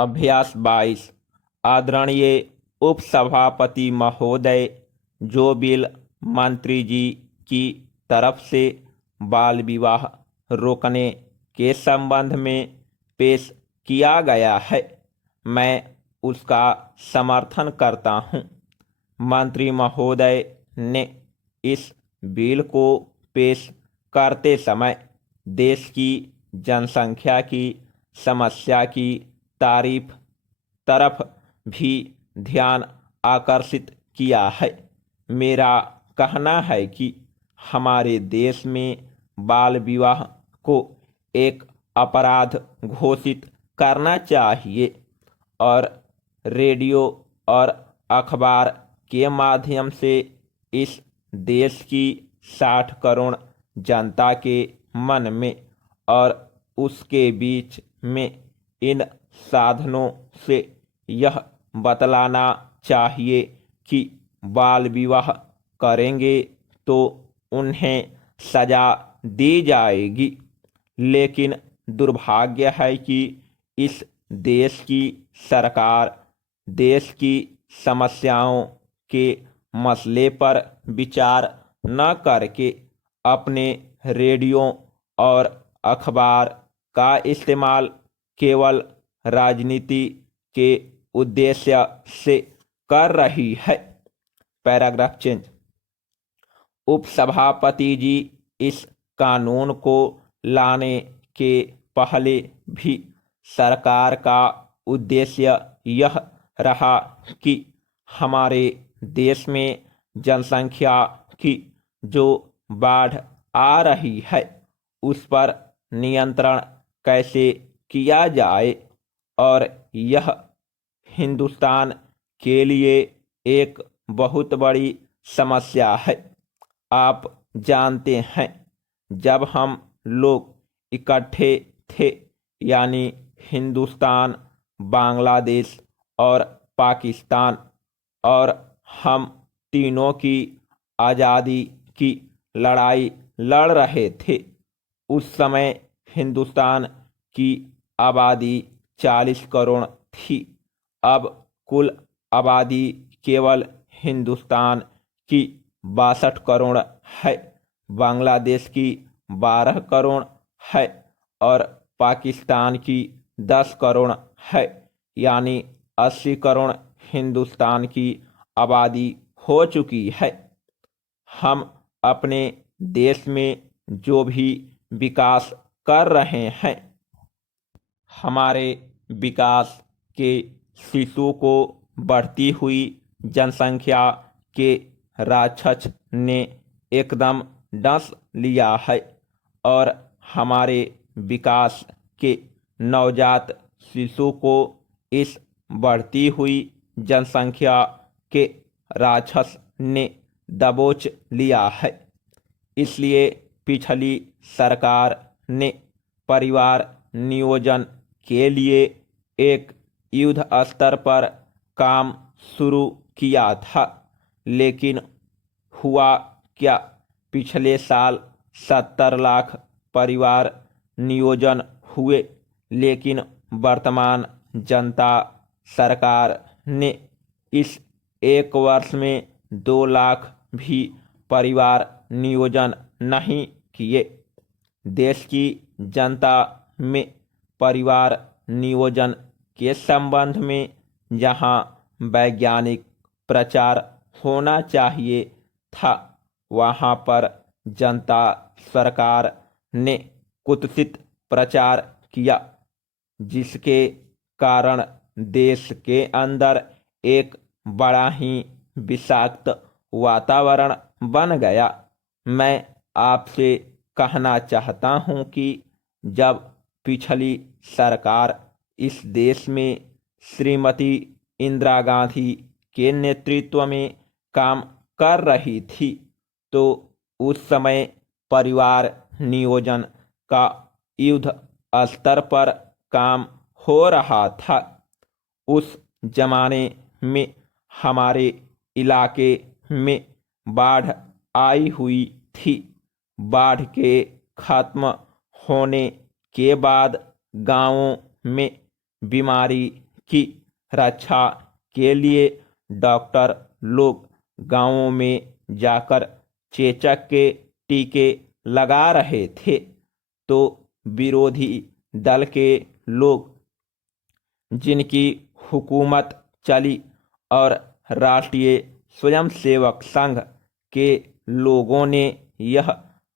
अभ्यास 22। आदरणीय उपसभापति महोदय, जो बिल मंत्री जी की तरफ से बाल विवाह रोकने के संबंध में पेश किया गया है, मैं उसका समर्थन करता हूं। मंत्री महोदय ने इस बिल को पेश करते समय देश की जनसंख्या की समस्या की तरफ भी ध्यान आकर्षित किया है। मेरा कहना है कि हमारे देश में बाल विवाह को एक अपराध घोषित करना चाहिए और रेडियो और अखबार के माध्यम से इस देश की 60 करोड़ जनता के मन में और उसके बीच में इन साधनों से यह बतलाना चाहिए कि बाल विवाह करेंगे तो उन्हें सजा दी जाएगी। लेकिन दुर्भाग्य है कि इस देश की सरकार देश की समस्याओं के मसले पर विचार न करके अपने रेडियो और अखबार का इस्तेमाल केवल राजनीति के उद्देश्य से कर रही है। Paragraph change. उपसभापति जी, इस कानून को लाने के पहले भी सरकार का उद्देश्य यह रहा कि हमारे देश में जनसंख्या की जो बाढ़ आ रही है उस पर नियंत्रण कैसे किया जाए, और यह हिंदुस्तान के लिए एक बहुत बड़ी समस्या है। आप जानते हैं, जब हम लोग इकट्ठे थे, यानी हिंदुस्तान, बांग्लादेश और पाकिस्तान, और हम तीनों की आज़ादी की लड़ाई लड़ रहे थे, उस समय हिंदुस्तान की आबादी 40 करोड़ थी। अब कुल आबादी केवल हिंदुस्तान की 62 करोड़ है, बांग्लादेश की 12 करोड़ है और पाकिस्तान की 10 करोड़ है, यानी 80 करोड़ हिंदुस्तान की आबादी हो चुकी है। हम अपने देश में जो भी विकास कर रहे हैं, हमारे विकास के शिशु को बढ़ती हुई जनसंख्या के राक्षस ने एकदम डस लिया है और हमारे विकास के नवजात शिशु को इस बढ़ती हुई जनसंख्या के राक्षस ने दबोच लिया है। इसलिए पिछली सरकार ने परिवार नियोजन के लिए एक युद्ध स्तर पर काम शुरू किया था, लेकिन हुआ क्या, पिछले साल 70 लाख परिवार नियोजन हुए, लेकिन वर्तमान जनता सरकार ने इस एक वर्ष में 2 लाख भी परिवार नियोजन नहीं किए। देश की जनता में परिवार नियोजन के संबंध में जहां वैज्ञानिक प्रचार होना चाहिए था, वहां पर जनता सरकार ने कुत्सित प्रचार किया, जिसके कारण देश के अंदर एक बड़ा ही विषाक्त वातावरण बन गया। मैं आपसे कहना चाहता हूं कि जब पिछली सरकार इस देश में श्रीमती इंदिरा गांधी के नेतृत्व में काम कर रही थी, तो उस समय परिवार नियोजन का युद्ध स्तर पर काम हो रहा था। उस जमाने में हमारे इलाके में बाढ़ आई हुई थी। बाढ़ के खत्म होने के बाद गांवों में बीमारी की रक्षा के लिए डॉक्टर लोग गांवों में जाकर चेचक के टीके लगा रहे थे, तो विरोधी दल के लोग, जिनकी हुकूमत चली, और राष्ट्रीय स्वयंसेवक संघ के लोगों ने यह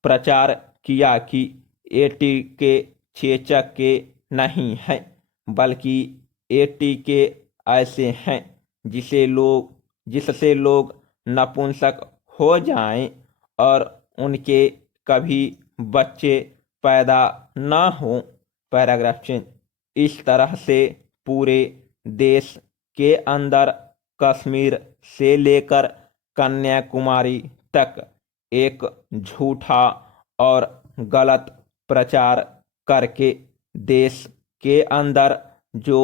प्रचार किया कि ये टीके चेचक के नहीं हैं, बल्कि ये टीके ऐसे हैं जिससे लोग नपुंसक हो जाएं और उनके कभी बच्चे पैदा न हों। Paragraph change. इस तरह से पूरे देश के अंदर कश्मीर से लेकर कन्याकुमारी तक एक झूठा और गलत प्रचार करके देश के अंदर जो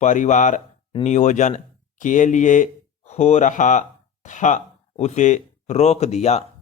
परिवार नियोजन के लिए हो रहा था उसे रोक दिया।